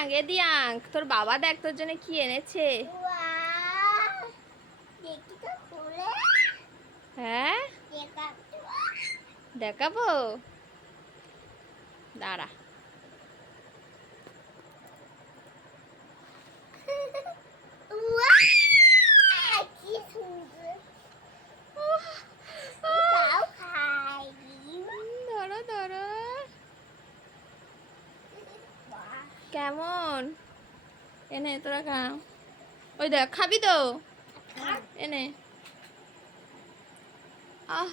এদিয়াং দিয়াং তোর বাবা দেখ তোর জন্য কি এনেছে। হ্যাঁ? দেখাবো? দাঁড়া Wow! কি সুন্দর তাও খাই ধরো ধরো কেমন? এনে তোরা খা। ওই দেখ খাবি তো? এনে। আহ।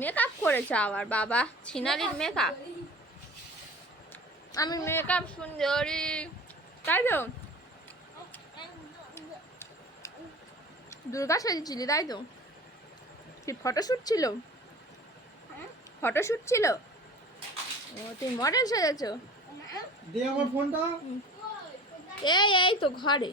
মেকআপ করেছে আবার বাবা। ছিনালির মেকআপ আমি মেকআপ সুন্দরী। তাই তো? দুর্গা সেজেছিলি তাই তো? কি ফটোশ্যুট ছিল? ফটোশ্যুট ছিল? ও তুই মডেল সেজেছো? দে আমার ফোনটা এই এই তো ঘরে।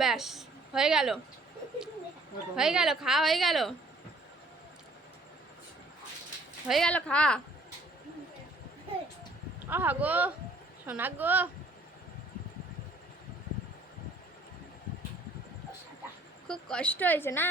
ব্যাস, হয়ে গেল। হয়ে গেল, খা, হয়ে গেল। হয়ে গেল আহা গো, সোনা গো। খুব কষ্ট হয়েছে না?